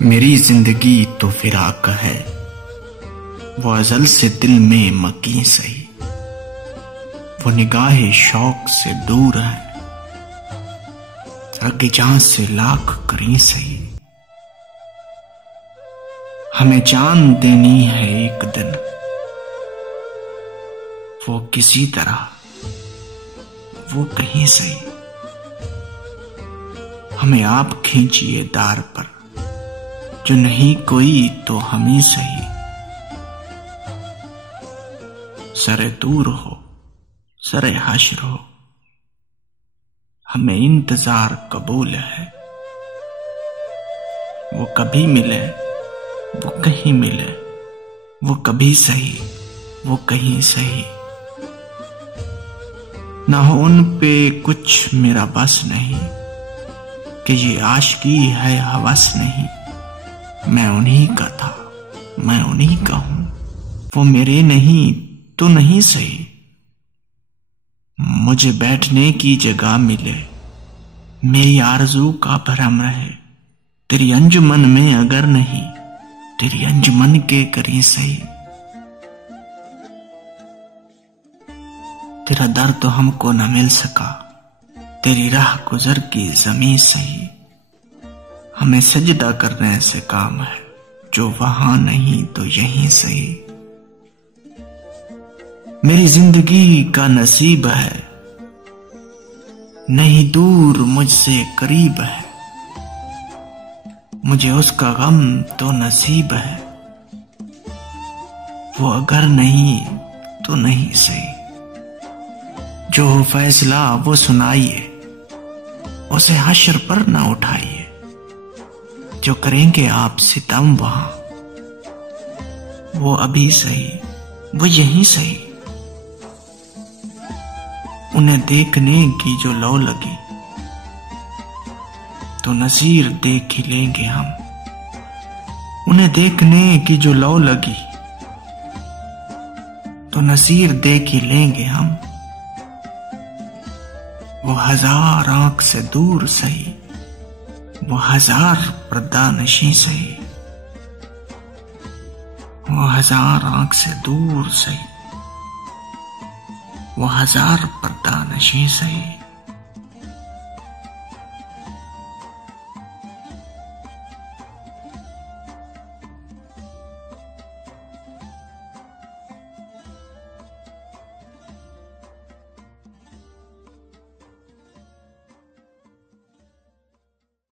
मेरी जिंदगी तो फिराक है, वो अजल से दिल में मकी सही, वो निगाहे शौक से दूर है, रग जान से लाख करी सही। हमें जान देनी है एक दिन, वो किसी तरह, वो कहीं सही। हमें आप खींचिए दार पर, जो नहीं कोई तो हम ही सही। सरे दूर हो, सरे हश्र हो, हमें इंतजार कबूल है। वो कभी मिले, वो कहीं मिले, वो कभी सही, वो कहीं सही। ना हो उन पे कुछ मेरा बस नहीं, कि ये आशिकी है हवस नहीं। मैं उन्हीं का था, मैं उन्हीं का हूं, वो मेरे नहीं तो नहीं सही। मुझे बैठने की जगह मिले, मेरी आरज़ू का भरम रहे। तेरी अंजुमन में अगर नहीं, तेरी अंजुमन के करीं सही। तेरा दर तो हमको न मिल सका, तेरी राह गुजर की ज़मीं सही। हमें सजदा करने से काम है, जो वहां नहीं तो यहीं सही। मेरी जिंदगी का नसीब है, नहीं दूर मुझसे करीब है। मुझे उसका गम तो नसीब है, वो अगर नहीं तो नहीं सही। जो हो फैसला वो सुनाइए, उसे हश्र पर ना उठाइए। जो करेंगे आप सितम वहां, वो अभी सही, वो यहीं सही। उन्हें देखने की जो लौ लगी, तो नज़ीर देख ही लेंगे हम। उन्हें देखने की जो लौ लगी, तो नज़ीर देख ही लेंगे हम। वो हजार आंख से दूर सही, वो हजार पर्दा नशी सही। वो हजार आंख से दूर सही, वो हजार पर्दा नशी सही।